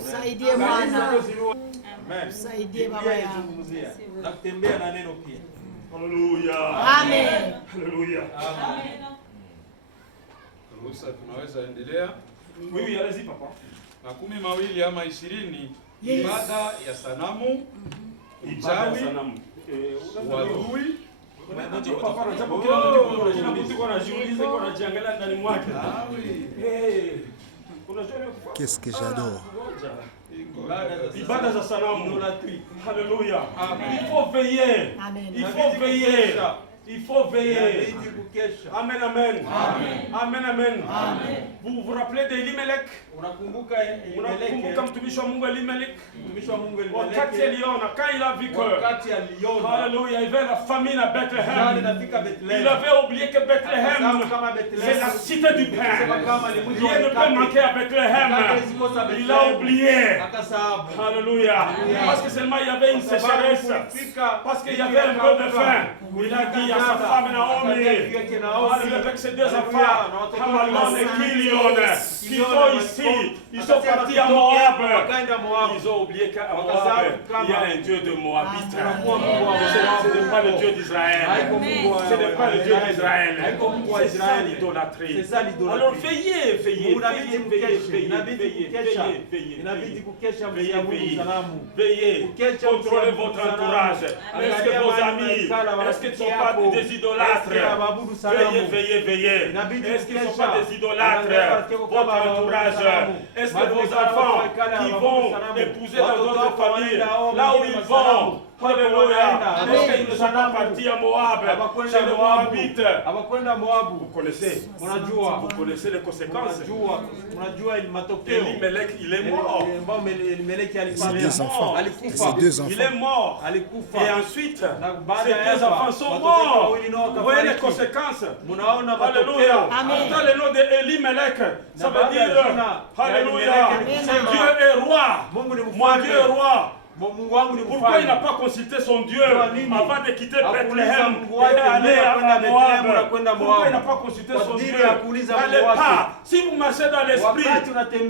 Saidie Bwana. Amen. Saidie baba yangu. Na kutembea na neno pia. Haleluya. Amen. Haleluya. Amen. Ruhusa, tunaweza endelea. Oui, allez-y papa. 12 ama 20 ibada ya sanamu, uchawi, uadui. Papa anasema kila mtu kuna anajiuliza kwa anajiangalia ndani mwake. Qu'est-ce que j'adore. Ibada za sanamu. Alléluia. Il faut veiller. Amen. Il faut veiller. Il faut veiller. Amen, amen. Amen, amen. Vous vous rappelez d'Elimelech? Unakumbuka mtumishi wa Mungu Elimelech? Mtumishi wa Mungu Wakati aliona, quand il a vu que, alléluia, il y avait la famine à Bethléem. Il avait oublié que Bethléem, c'est la cité du pain. Rien ne peut manquer à Bethléem. Il a oublié. Alléluia. Parce que seulement il y avait une sécheresse. Parce qu'il y avait un peu de faim. Il a dit à sa femme Naomi, avec ses deux enfants, Hamalon et Kilion, qui sont ici. Ils sont partis à Moab. Ils ont oublié qu'à Moab, il y a un Dieu de Moabite. Ce n'est pas le Dieu d'Israël. Ce n'est pas le Dieu d'Israël. C'est ça l'idolâtrie. Alors veillez, veillez, veillez, contrôlez votre entourage. Est-ce que vos amis, est-ce qu'ils ne sont pas des idolâtres? Veillez, veillez, veillez. Est-ce qu'ils ne sont pas des idolâtres? Votre entourage. Est-ce que vos enfants qui vont épouser dans d'autres familles, là où ils vont, alléluia, est-ce qu'ils ne sont pas partis à Moab, chez les Moabites? Vous connaissez, vous connaissez les conséquences. Elimelech, il est mort. Il est mort. Et ensuite, ses deux enfants sont morts. Vous voyez les conséquences? Alléluia. Dans le nom d'Elimelech, ça veut dire, alléluia, Dieu est roi. Mon Dieu est roi. Pourquoi il n'a pas consulté son Dieu avant de quitter Bethléem et aller à Moab? Pourquoi il n'a pas consulté son Dieu? N'allez pas. Si vous marchez dans l'esprit, il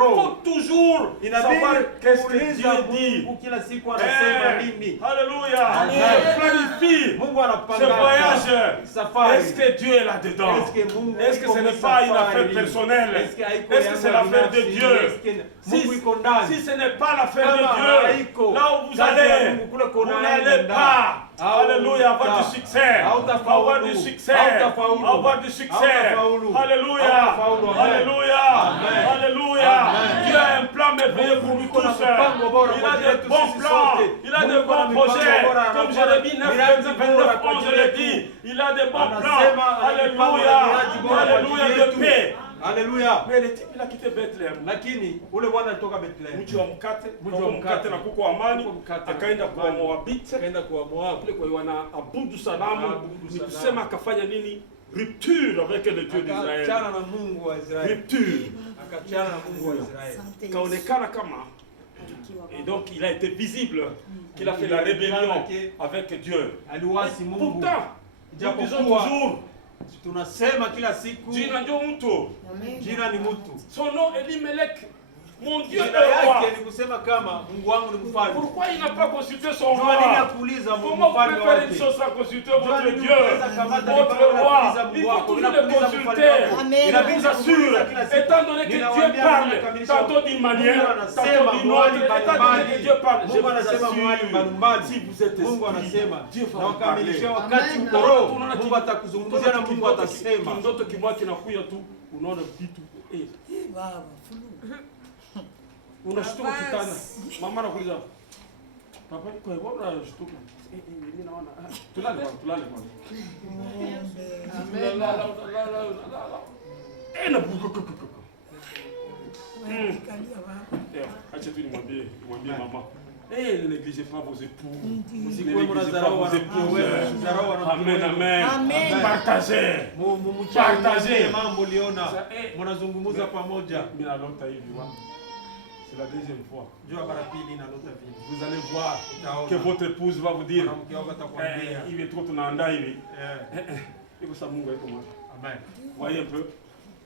faut toujours savoir qu'est-ce que Dieu dit. Alléluia. Je planifie ce voyage. Est-ce que Dieu est là-dedans? Est-ce que ce n'est pas une affaire personnelle? Est-ce que c'est l'affaire de Dieu? Si ce n'est pas l'affaire de Dieu, là où vous allez, vous n'allez pas, alléluia, avoir du succès, avoir du succès, avoir du succès, alléluia, alléluia, alléluia. Dieu a un plan merveilleux pour nous tous. Il a des bons plans, il a de bons projets, comme Jérémie 9, 29, 11 le dit, il a des bons plans, alléluia, alléluia, de paix. Haleluya. Mais le type il a quitté Bethlehem. Lakini ule bwana alitoka Bethlehem. Mji wa mkate na kuko amani. Akaenda kwa Moabit. Akaenda kwa Moab. Kule kwa wana abudu sanamu. Ni kusema akafanya nini? Rupture avec le Dieu d'Israël. Akachana na Mungu wa Israeli. Rupture. Akachana na Mungu wa Israeli. Kaonekana kama. Et donc il a été visible qu'il a fait la rébellion avec Dieu. Aliwasi Mungu. Pourtant, nous disons toujours, tunasema kila siku jina ndio mtu. Jina ni mtu. Son nom Elimelech. Mon Dieu est roi. Ni kusema kama Mungu wangu ni mfalme. Pourquoi il n'a pas consulté son roi? Comment vous pouvez faire une chose sans consulter votre Dieu? Votre roi, il faut toujours le consulter. Il vous assure, étant donné que Dieu parle, tantôt d'une manière, tantôt d'une autre, étant donné que Dieu parle, je vous assure, si vous êtes esprit, Dieu va vous parler. Mungu atakuzungumzia na Mungu atasema. Ndoto kimwa kinakuja tu, unaona vitu. Baba, unashtuka kitanda. Mama anakuuliza, papa kwa hivyo unashtuka. Mimi naona tulale kwanza. Amen. Na buku. Acha tu nimwambie mama. Ne négligez pas vos époux. Ne négligez pas vos épouses. Amen, amen. Partagez. Partagez. Mambo liona. Mnazungumza pamoja. Mimi nalota hivi wa. C'est la deuxième fois. Vous allez voir que votre épouse va vous dire, il est trop tunaandaa hivi. Iko sa Mungu iko mwana. Amen. Voyez un peu.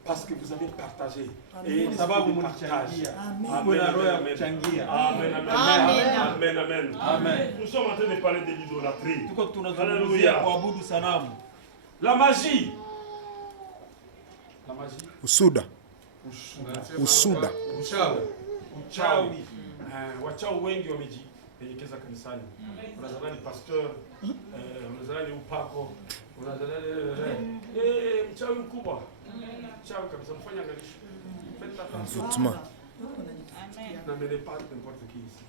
Parce que vous avez partagé. Amen. Et Sababu l'esprit de partage. mlichangia. Amen. Kuwe na roho ya Amen. kuchangia. Amen, amen, Amen. amen, amen. Amen. Nous sommes en train de parler de l'idolâtrie. Tuko tunazungumzia Hallelujah. kuabudu sanamu. La magie. La magie. Usuda. Unasema Usuda. kwamba uchawi. Uchawi. Wachawi wengi wamejielekeza kanisani. Unadhani pastor, unadhani upako, unadhani mchawi mkubwa. Mchawi kabisa, mfanya angalisho. Faites attention. Envoûtement. N'amenez pas n'importe qui ici.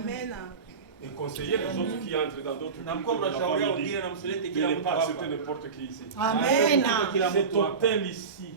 Amen. Et conseillez les autres qui entrent dans d'autres Na cultes mko de la mnashauria famille. wengine na msilete Ne kila les mtu pas hapa. accepter n'importe qui ici. Amen. Kila Cet mtu hapa. hôtel ici